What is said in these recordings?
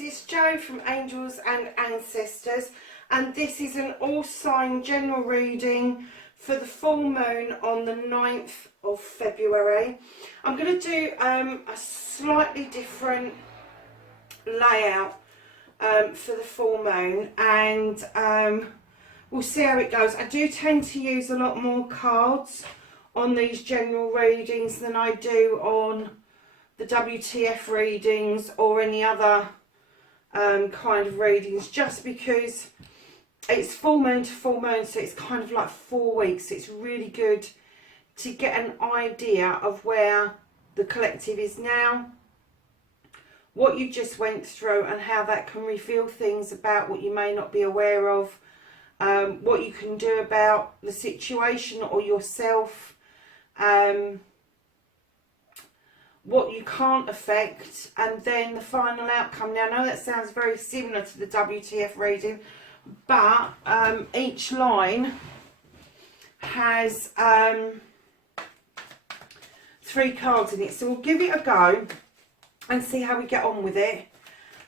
It's Jo from Angels and Ancestors, and this is an all sign general reading for the full moon on the 9th of February. I'm going to do a slightly different layout for the full moon, and we'll see how it goes. I do tend to use a lot more cards on these general readings than I do on the WTF readings or any other kind of readings, just because it's full moon to full moon, so it's kind of like 4 weeks. It's really good to get an idea of where the collective is now, what you just went through, and how that can reveal things about what you may not be aware of, what you can do about the situation or yourself, what you can't affect, and then the final outcome. Now, I know that sounds very similar to the WTF reading, but each line has 3 cards in it, so we'll give it a go and see how we get on with it,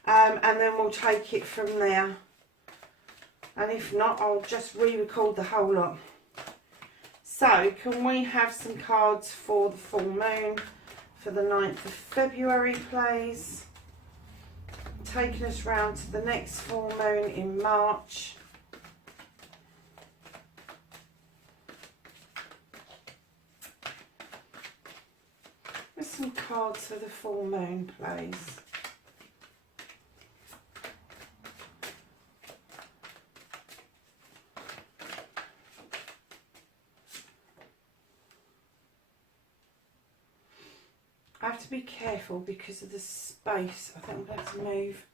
and then we'll take it from there. And if not, I'll just re-record the whole lot. So, can we have some cards for the full moon for the 9th of February, please? Taking us round to the next full moon in March. With some cards for the full moon, please. I have to be careful because of the space. I think I'm going to have to move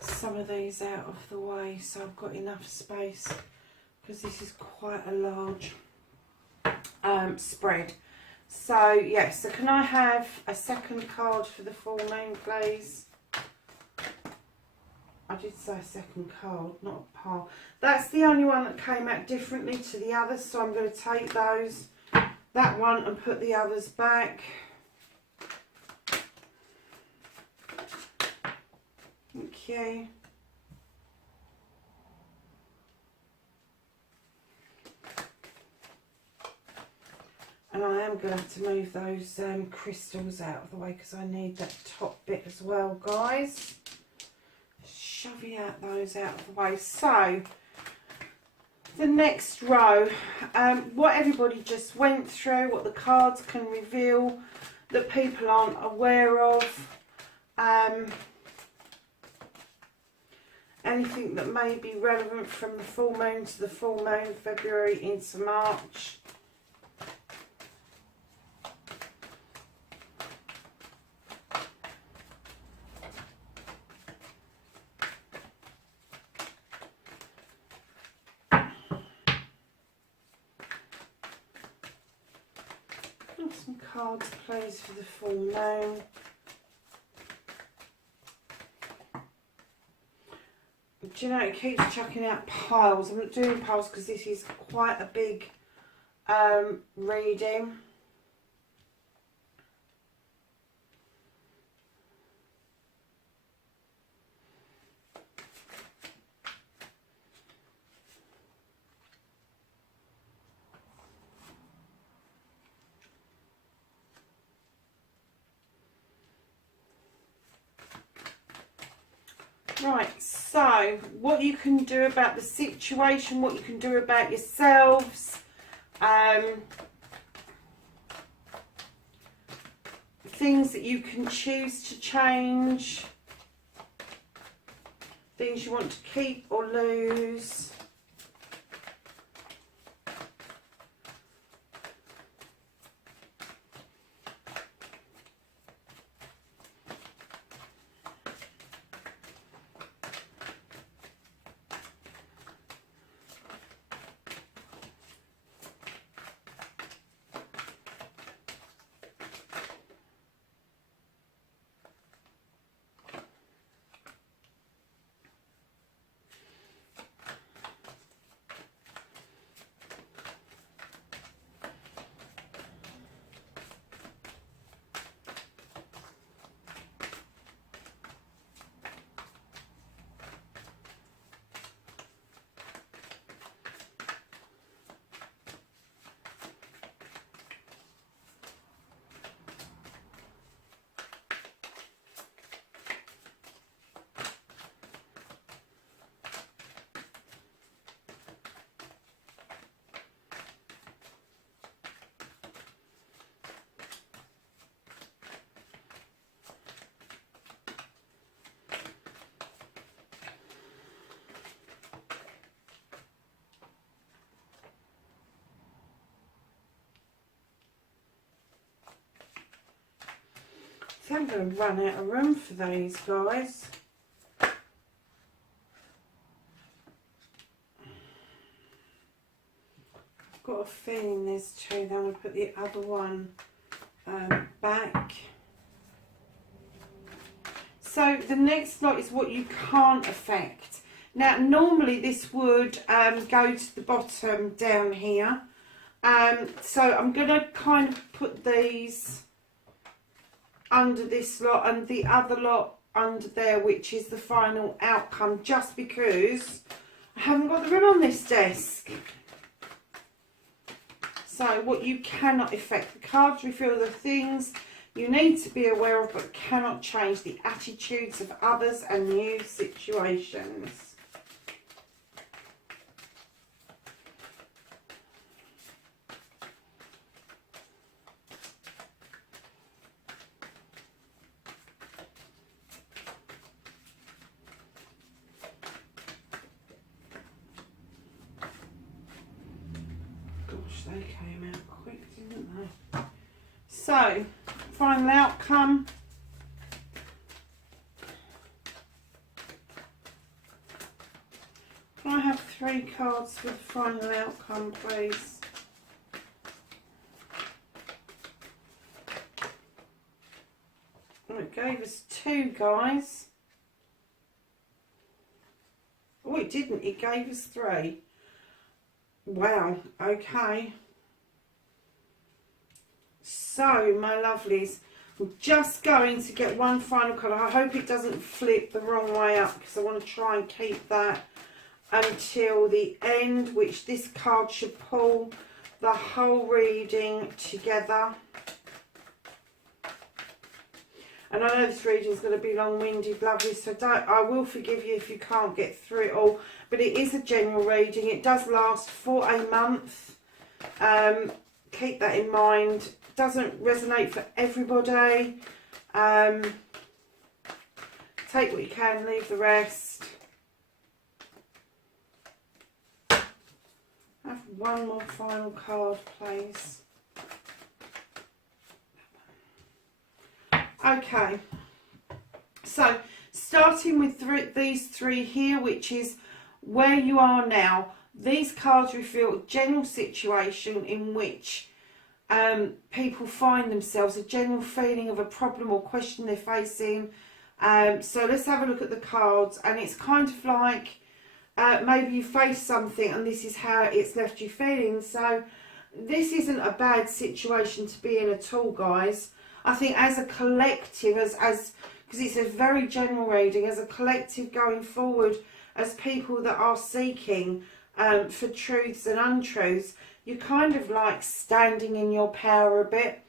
some of these out of the way so I've got enough space, because this is quite a large spread. So yeah, so can I have a second card for the full moon, please? I did say a second card, not a pile. That's the only one that came out differently to the others, so I'm going to take those, that one, and put the others back. Okay. And I am going to have to move those crystals out of the way because I need that top bit as well, guys. Shoving out those out of the way. So, the next row, what everybody just went through, what the cards can reveal that people aren't aware of. Anything that may be relevant from the full moon to the full moon, February into March. And some cards, please, for the full moon. Do you know, it keeps chucking out piles. I'm not doing piles because this is quite a big reading. Right, so what you can do about the situation, what you can do about yourselves, things that you can choose to change, things you want to keep or lose. I'm going to run out of room for these, guys. I've got a feeling there's two. Then I'm going to put the other one back. So the next lot is what you can't affect. Now normally this would go to the bottom down here. So I'm going to kind of put these under this lot and the other lot under there, which is the final outcome, just because I haven't got the room on this desk. So what you cannot affect, the cards reveal the things you need to be aware of but cannot change, the attitudes of others and new situations. Gosh, they came out quick, didn't they? So, final outcome. Can I have 3 cards for the final outcome, please? Oh, it gave us 2, guys. Oh, it didn't. It gave us 3. Wow. Okay. So, my lovelies, I'm just going to get one final colour. I hope it doesn't flip the wrong way up, because I want to try and keep that until the end, which this card should pull the whole reading together. And I know this reading is going to be long-winded, lovely, so I will forgive you if you can't get through it all. But it is a general reading. It does last for a month. Keep that in mind. Doesn't resonate for everybody. Take what you can, leave the rest. Have one more final card, please. Okay, so starting with these 3 here, which is where you are now. These cards reveal a general situation in which people find themselves, a general feeling of a problem or question they're facing. So let's have a look at the cards, and it's kind of like maybe you face something and this is how it's left you feeling. So this isn't a bad situation to be in at all, guys. I think as a collective, as because it's a very general reading, as a collective going forward, as people that are seeking for truths and untruths, you're kind of like standing in your power a bit.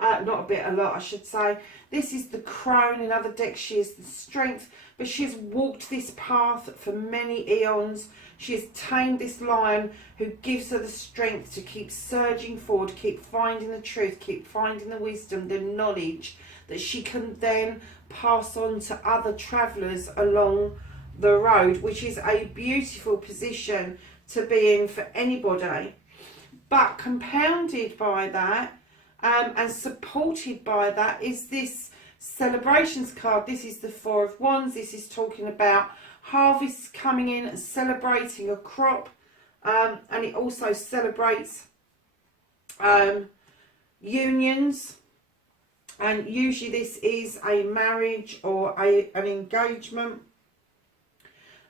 Not a bit, a lot, I should say. This is the crone. In other decks, she is the strength, but she's walked this path for many eons. She has tamed this lion who gives her the strength to keep surging forward, keep finding the truth, keep finding the wisdom, the knowledge that she can then pass on to other travellers along the road, which is a beautiful position to be in for anybody. But compounded by that, and supported by that, is this celebrations card. This is the 4 of Wands. This is talking about harvests coming in and celebrating a crop, and it also celebrates unions, and usually this is a marriage or an engagement.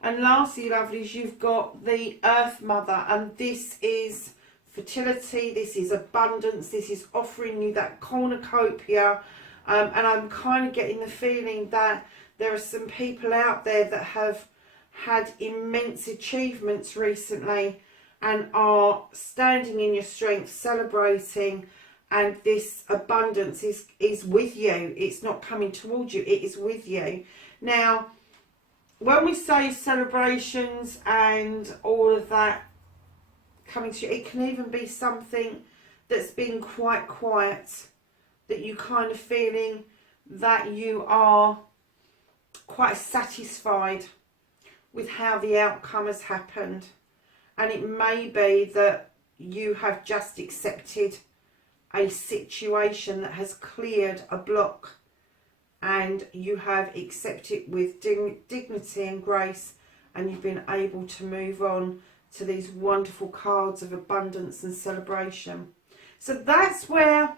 And lastly, lovelies, you've got the Earth Mother, and this is fertility, this is abundance, this is offering you that cornucopia, and I'm kind of getting the feeling that there are some people out there that have had immense achievements recently and are standing in your strength, celebrating, and this abundance is with you. It's not coming towards you, it is with you. Now, when we say celebrations and all of that coming to you, it can even be something that's been quite quiet, that you kind of feeling that you are quite satisfied with how the outcome has happened. And it may be that you have just accepted a situation that has cleared a block and you have accepted it with dignity and grace, and you've been able to move on to these wonderful cards of abundance and celebration. So that's where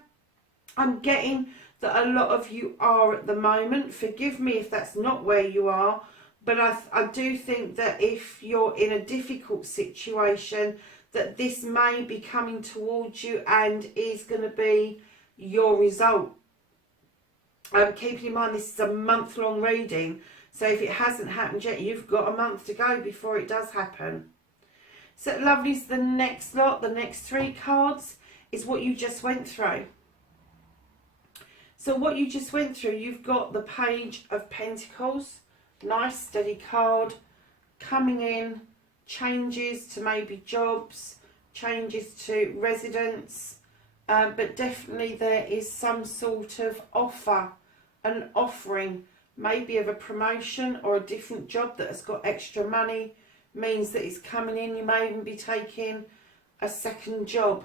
I'm getting that a lot of you are at the moment. Forgive me if that's not where you are, but I do think that if you're in a difficult situation, that this may be coming towards you and is going to be your result. Keeping in mind this is a month-long reading, so if it hasn't happened yet, you've got a month to go before it does happen. So lovelies, the next lot, the next 3 cards, is what you just went through. So what you just went through, you've got the Page of Pentacles, nice steady card, coming in, changes to maybe jobs, changes to residence, but definitely there is some sort of offer, an offering, maybe of a promotion or a different job that has got extra money, means that it's coming in. You may even be taking a second job.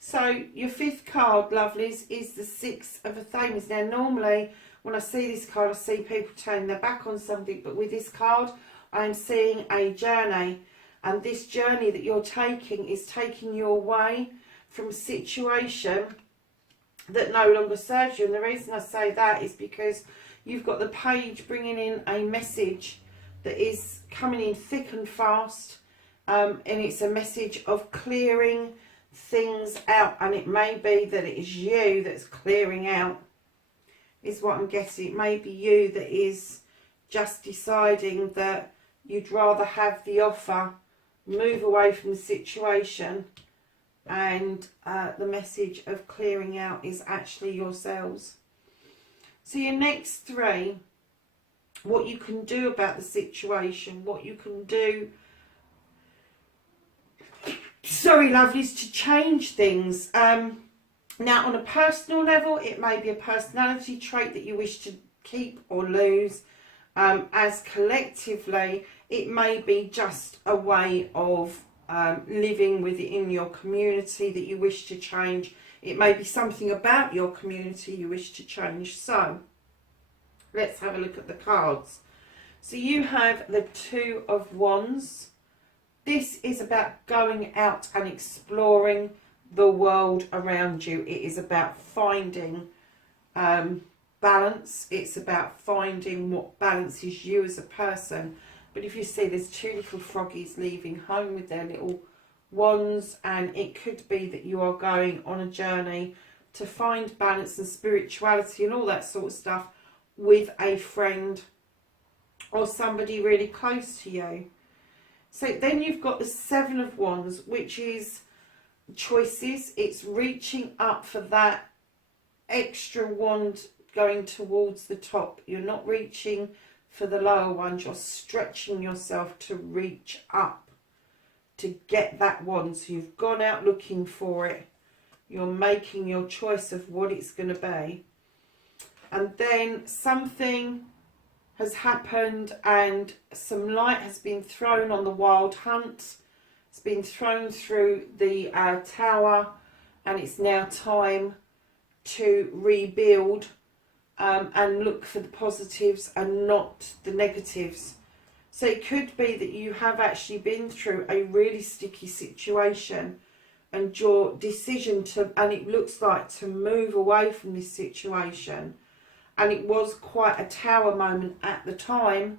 So your 5th card, lovelies, is the 6 of Athame. Now normally when I see this card, I see people turning their back on something, but with this card I'm seeing a journey, and this journey that you're taking is taking you away from a situation that no longer serves you. And the reason I say that is because you've got the Page bringing in a message that is coming in thick and fast, and it's a message of clearing things out, and it may be that it is you that's clearing out, is what I'm guessing. It may be you that is just deciding that you'd rather have the offer, move away from the situation, and the message of clearing out is actually yourselves. So your next 3, what you can do about the situation, what you can do, sorry lovelies, to change things. Now on a personal level, it may be a personality trait that you wish to keep or lose. As collectively, it may be just a way of living within your community that you wish to change. It may be something about your community you wish to change. So let's have a look at the cards. So you have the 2 of Wands. This is about going out and exploring the world around you. It is about finding balance. It's about finding what balances you as a person. But if you see, there's 2 little froggies leaving home with their little wands, and it could be that you are going on a journey to find balance and spirituality and all that sort of stuff with a friend or somebody really close to you. So then you've got the 7 of Wands, which is choices. It's reaching up for that extra wand going towards the top. You're not reaching for the lower ones. You're stretching yourself to reach up to get that wand. So you've gone out looking for it. You're making your choice of what it's going to be. And then something has happened and some light has been thrown on the wild hunt. It's been thrown through the tower, and it's now time to rebuild and look for the positives and not the negatives. So it could be that you have actually been through a really sticky situation, and your decision to, and it looks like, to move away from this situation. And it was quite a tower moment at the time,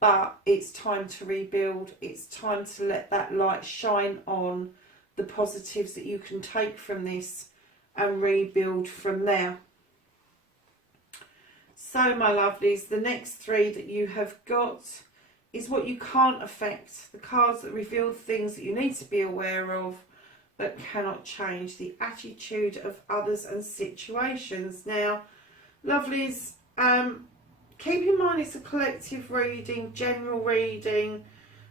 but it's time to rebuild. It's time to let that light shine on the positives that you can take from this and rebuild from there. So my lovelies, the next 3 that you have got is what you can't affect. The cards that reveal things that you need to be aware of but cannot change. The attitude of others and situations. Now, lovelies, keep in mind it's a collective reading, general reading,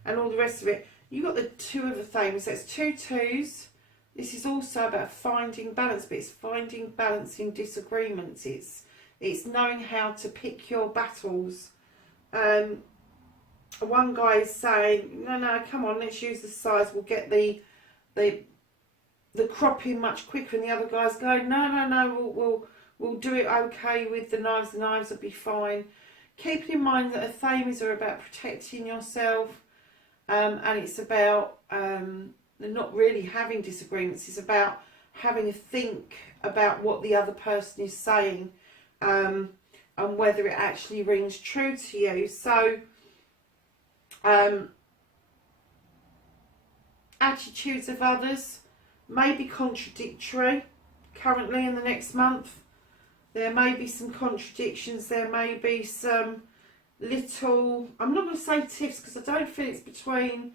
and all the rest of it. You got the 2 of Athame, so it's 2 2s. This is also about finding balance, but it's finding balance in disagreements. It's knowing how to pick your battles. One guy is saying, no, come on, let's use the size. We'll get the cropping much quicker, and the other guy's going, no, we'll do it okay with the knives will be fine. Keeping in mind that Athames are about protecting yourself, and it's about not really having disagreements. It's about having a think about what the other person is saying, and whether it actually rings true to you. So attitudes of others may be contradictory currently in the next month. There may be some contradictions, there may be some little, I'm not going to say tiffs because I don't feel it's between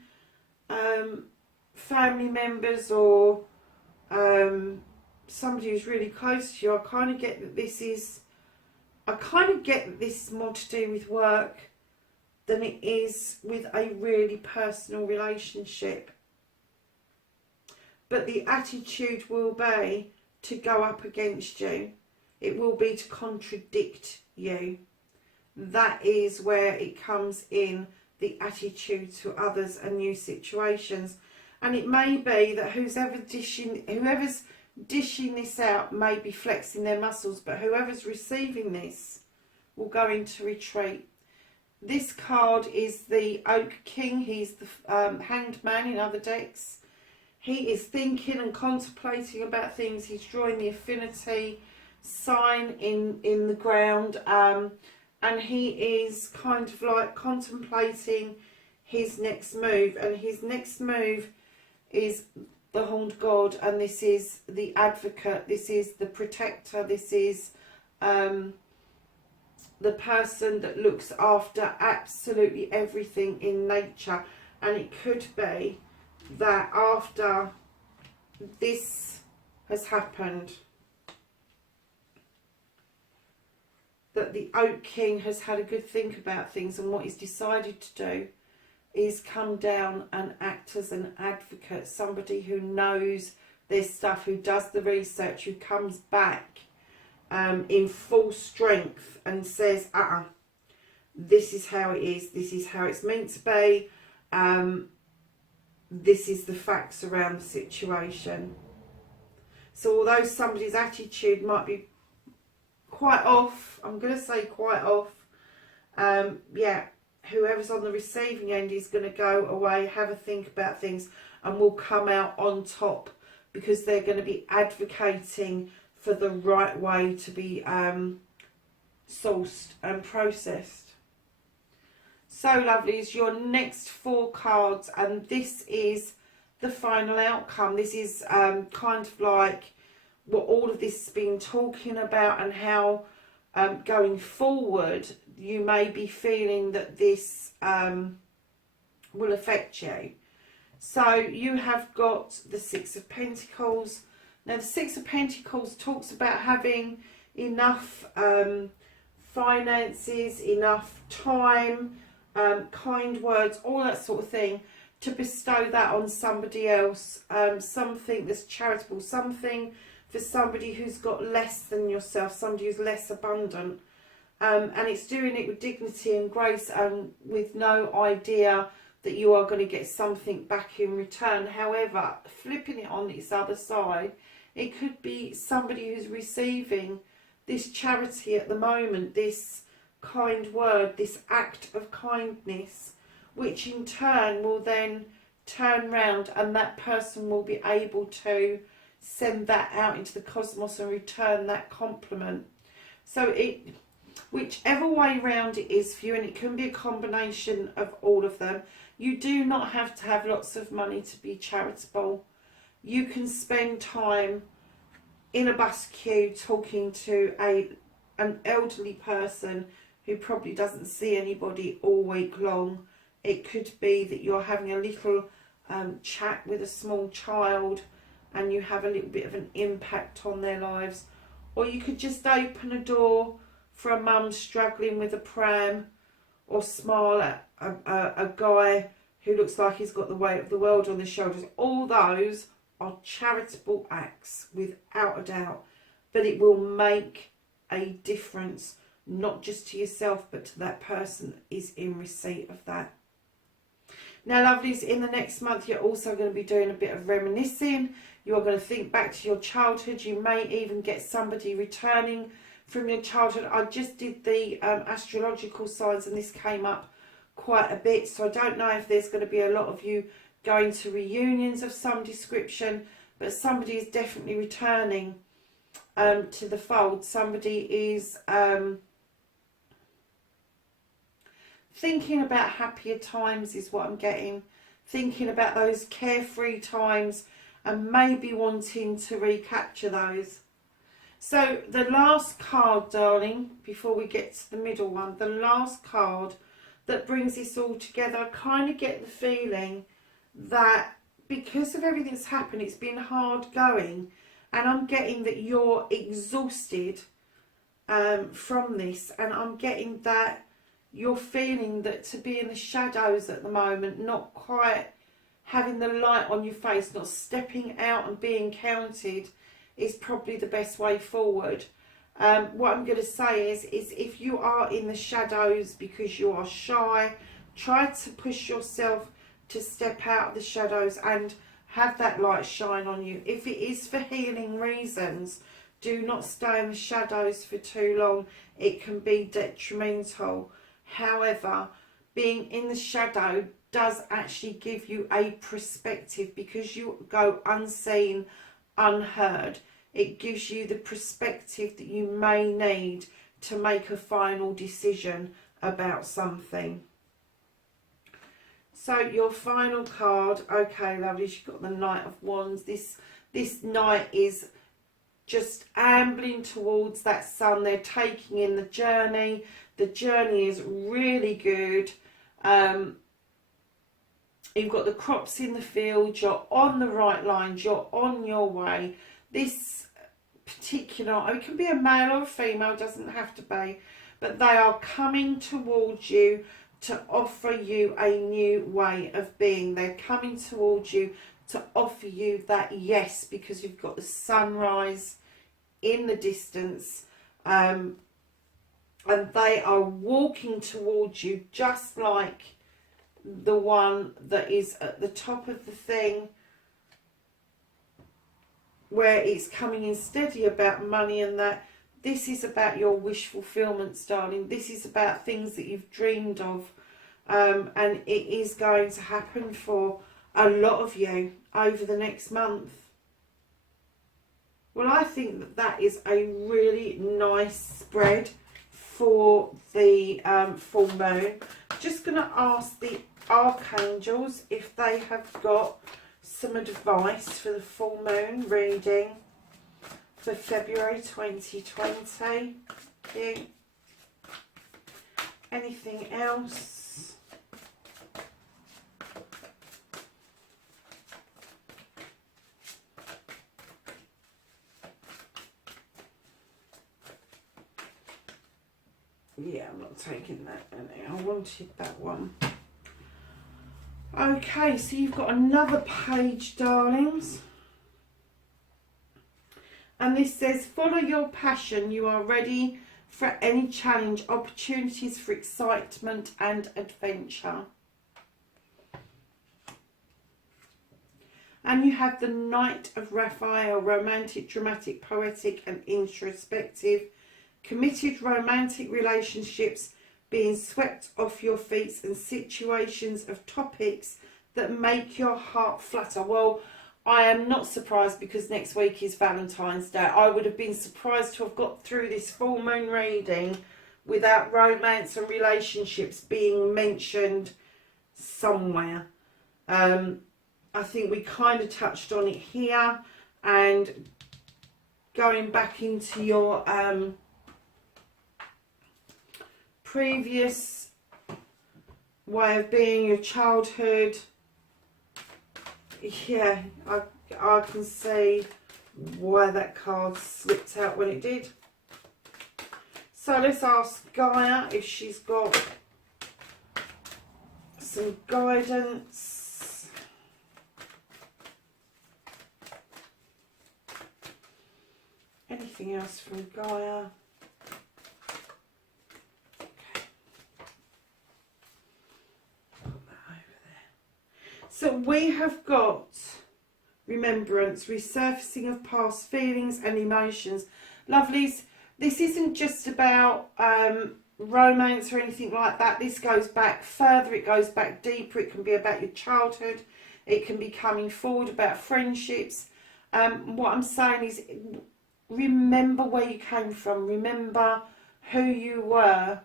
family members or somebody who's really close to you. I kind of get that this is more to do with work than it is with a really personal relationship. But the attitude will be to go up against you. It will be to contradict you. That is where it comes in, the attitude to others and new situations. And it may be that whoever's dishing this out may be flexing their muscles, but whoever's receiving this will go into retreat. This card is the Oak King. He's the Hanged Man in other decks. He is thinking and contemplating about things. He's drawing the affinity sign in the ground, and he is kind of like contemplating his next move. And his next move is the Horned God, and this is the Advocate, this is the Protector, this is the person that looks after absolutely everything in nature. And it could be that after this has happened, that the Oak King has had a good think about things, and what he's decided to do is come down and act as an advocate, somebody who knows their stuff, who does the research, who comes back in full strength and says, this is how it is, this is how it's meant to be, this is the facts around the situation. So although somebody's attitude might be quite off, I'm going to say quite off, whoever's on the receiving end is going to go away, have a think about things, and will come out on top, because they're going to be advocating for the right way to be sourced and processed. So lovelies, your next 4 cards, and this is the final outcome. This is kind of like what all of this has been talking about, and how going forward you may be feeling that this will affect you. So you have got the Six of Pentacles. Now the Six of Pentacles talks about having enough finances, enough time, kind words, all that sort of thing, to bestow that on somebody else, something that's charitable, something for somebody who's got less than yourself, somebody who's less abundant, and it's doing it with dignity and grace, and with no idea that you are going to get something back in return. However, flipping it on its other side, it could be somebody who's receiving this charity at the moment, this kind word, this act of kindness, which in turn will then turn round, and that person will be able to send that out into the cosmos and return that compliment. So whichever way round it is for you, and it can be a combination of all of them. You do not have to have lots of money to be charitable. You can spend time in a bus queue talking to an elderly person who probably doesn't see anybody all week long. It could be that you're having a little chat with a small child, and you have a little bit of an impact on their lives. Or you could just open a door for a mum struggling with a pram, or smile at a guy who looks like he's got the weight of the world on his shoulders. All those are charitable acts, without a doubt, but it will make a difference, not just to yourself, but to that person that is in receipt of that. Now, lovelies, in the next month, you're also going to be doing a bit of reminiscing. You're going to think back to your childhood. You may even get somebody returning from your childhood. I just did the astrological signs and this came up quite a bit. So I don't know if there's going to be a lot of you going to reunions of some description, but somebody is definitely returning to the fold. Somebody is thinking about happier times is what I'm getting. Thinking about those carefree times and maybe wanting to recapture those. So the last card, darling, before we get to the middle one, the last card that brings this all together, I kind of get the feeling that because of everything that's happened, it's been hard going, and I'm getting that you're exhausted from this, and I'm getting that you're feeling that to be in the shadows at the moment, not quite having the light on your face, not stepping out and being counted, is probably the best way forward. What I'm going to say is if you are in the shadows because you are shy, try to push yourself to step out of the shadows and have that light shine on you. If it is for healing reasons, do not stay in the shadows for too long. It can be detrimental. However, being in the shadow does actually give you a perspective because you go unseen, unheard. It gives you the perspective that you may need to make a final decision about something. So your final card, okay, lovely, you've got the Knight of Wands. This knight is just ambling towards that sun. They're taking in the journey. The journey is really good. You've got the crops in the field. You're on the right lines. You're on your way. This particular, it can be a male or a female, doesn't have to be, but they are coming towards you to offer you a new way of being. They're coming towards you to offer you that yes, because you've got the sunrise in the distance, and they are walking towards you just like the one that is at the top of the thing, where it's coming in steady about money and that. This is about your wish fulfillment, darling. This is about things that you've dreamed of, and it is going to happen for a lot of you over the next month. Well, I think that that is a really nice spread for the full moon. Just going to ask the archangels if they have got some advice for the full moon reading for February 2020. Thank you. Anything else? Yeah, I'm not taking that. I wanted that one. Okay, so you've got another page, darlings. And this says, follow your passion. You are ready for any challenge, opportunities for excitement and adventure. And you have the Knight of Raphael, romantic, dramatic, poetic and introspective. Committed romantic relationships being swept off your feet and situations of topics that make your heart flutter. Well, I am not surprised because next week is Valentine's Day. I would have been surprised to have got through this full moon reading without romance and relationships being mentioned somewhere. I think we kind of touched on it here, and going back into your previous way of being, your childhood. Yeah, I can see why that card slipped out when it did. So let's ask Gaia if she's got some guidance. Anything else from Gaia? So we have got remembrance, resurfacing of past feelings and emotions. Lovelies, this isn't just about romance or anything like that. This goes back further, it goes back deeper. It can be about your childhood, it can be coming forward about friendships. What I'm saying is, remember where you came from, remember who you were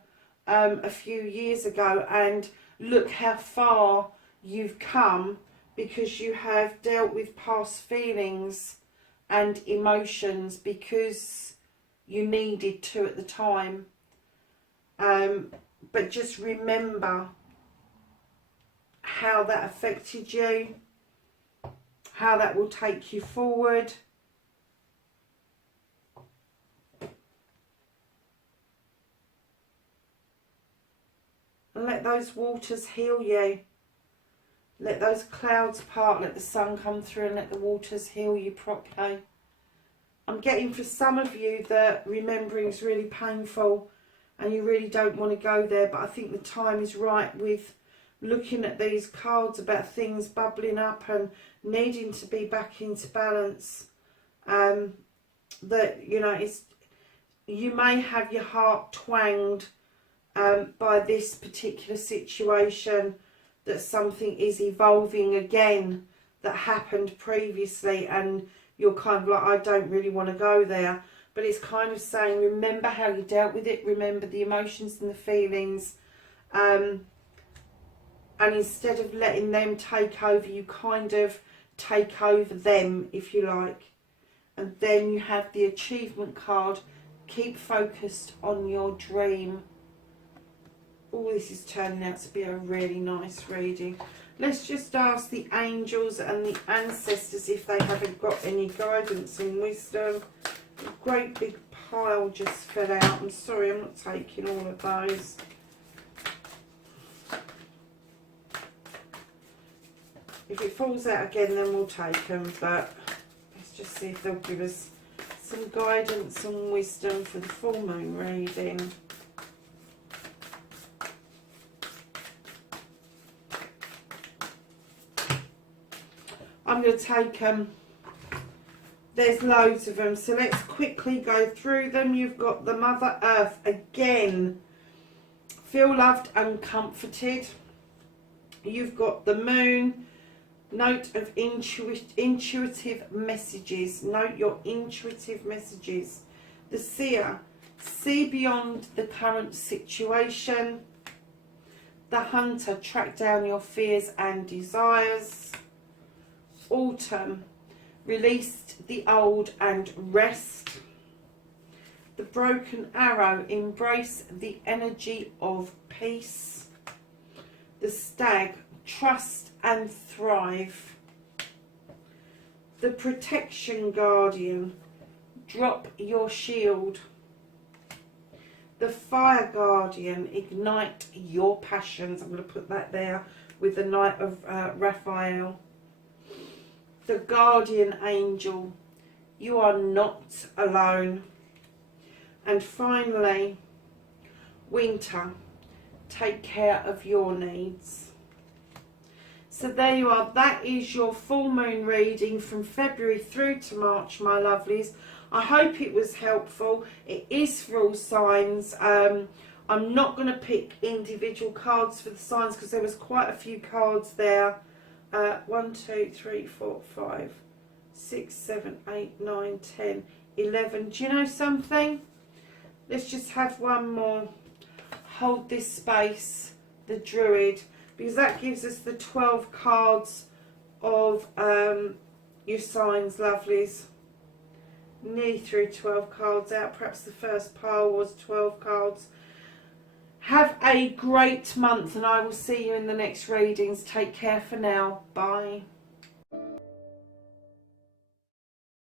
a few years ago, and look how far you've come because you have dealt with past feelings and emotions because you needed to at the time. But just remember how that affected you, how that will take you forward. And let those waters heal you. Let those clouds part, let the sun come through and let the waters heal you properly. I'm getting for some of you that remembering is really painful and you really don't want to go there, but I think the time is right with looking at these cards about things bubbling up and needing to be back into balance. That, you know, it's, you may have your heart twanged by this particular situation, that something is evolving again that happened previously, and you're kind of like, I don't really want to go there. But it's kind of saying, remember how you dealt with it, remember the emotions and the feelings, and instead of letting them take over, you kind of take over them, if you like. And then you have the achievement card, keep focused on your dream. Oh, this is turning out to be a really nice reading. Let's just ask the angels and the ancestors if they haven't got any guidance and wisdom. A great big pile just fell out. I'm sorry, I'm not taking all of those. If it falls out again, then we'll take them. But let's just see if they'll give us some guidance and wisdom for the full moon reading. I'm going to take them. There's loads of them, so let's quickly go through them. You've got the Mother Earth again. Feel loved and comforted. You've got the Moon. Note of intuitive messages. Note your intuitive messages. The Seer. See beyond the current situation. The Hunter. Track down your fears and desires. Autumn, released the old and rest. The Broken Arrow, embrace the energy of peace. The Stag, trust and thrive. The Protection Guardian, drop your shield. The Fire Guardian, ignite your passions. I'm going to put that there with the Knight of Raphael. The Guardian Angel, you are not alone. And finally, Winter, take care of your needs. So there you are. That is your full moon reading from February through to March, my lovelies. I hope it was helpful. It is for all signs. I'm not going to pick individual cards for the signs because there was quite a few cards there. 1, 2, 3, 4, 5, 6, 7, 8, 9, 10, 11. Do you know something? Let's just have one more. Hold this space, the Druid, because that gives us the 12 cards of your signs, lovelies. Nearly through 12 cards out. Perhaps the first pile was 12 cards. Have a great month and I will see you in the next readings. Take care for now. Bye.